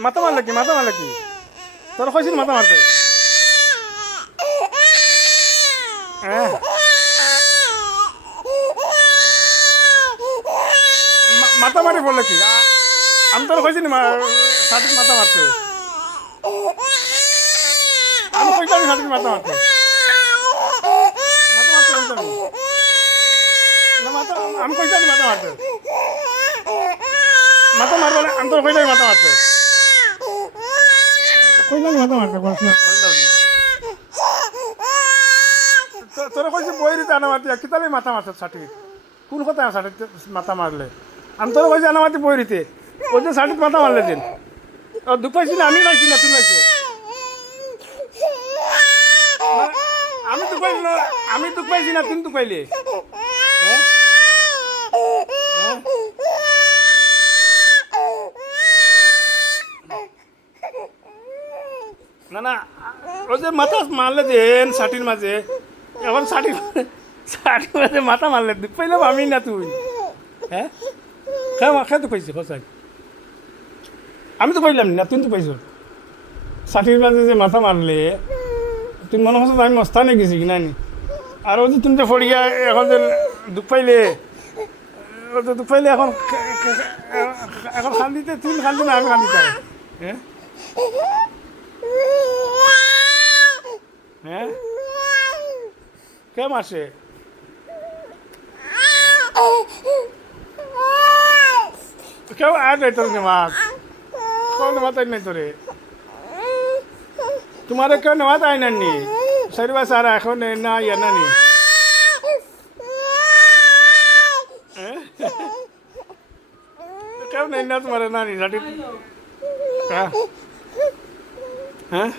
মাথা মারলে কি মাথা মারলে কি তোর কইছিস মাথা মারতে হ্যাঁ মাথা মারি বললে কি আমি তোর কইছি সাটিক মাথা মারতে আমি কইছি আমি সাটিক মাথা মারতে মাথা মারতে কইছি না মাথা আমি কইছি আমি মাথা মারতে মাথা মারবো আমি তোর কইছি মাথা মারতে কইলাম মাথা মারতে তোরা কইছি বইরিতে আনামাতি কিতালে মাথা মারতে সাটিক কোন কথা সাটিক মাথা মারলে আমি তোর কইছি আনামাতি বইরিতে ওই যে সাটিক মাথা মারলে দিন দুঃখ পাইছি না আমি পাইছি না তুই পাইছি আমি তো পাইল আমি দুঃখ পাইছি না তুমি তো পাইলে হ্যাঁ না না ওই যে মাথা মারলে দেন ষাটির মাঝে এখন ষাটির মাঝে মাথা মারলে দুঃখ পাইলাম আমি না তুই হ্যাঁ খেয়ে তো পাইছি খোঁচাই আমি তো পাইলাম না তুমি তো পাইছো ষাটির মাঝে যে মাথা মারলে তুমি মনে হচ্ছে আমি মস্তানে গেছি কি নানি আর ওই যে তুমি তো ফড়িয়া এখন যে দুঃখ পাইলে ও তো দুঃখ পাইলে এখন এখন খান্দিতে তুমি খান্দি না আমি খান্দিতে হ্যাঁ হ্যাঁ কে মাসে কেউ আর নাই তোর মাছ কোন মাথায় নাই তোরে তোমার কেউ নেওয়া তাই নানি শরীর সারা এখন না ইয়া নানি কেউ নেই না তোমার নানি ষাটি হ্যাঁ হ্যাঁ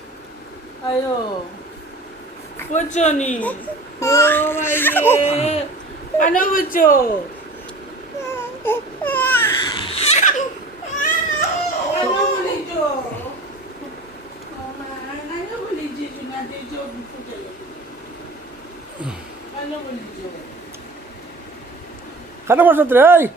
ayo bojo nih oh baye ano bojo ano boleh jo mama ano boleh jo nanti jo buku ano boleh jo খানা বসত রে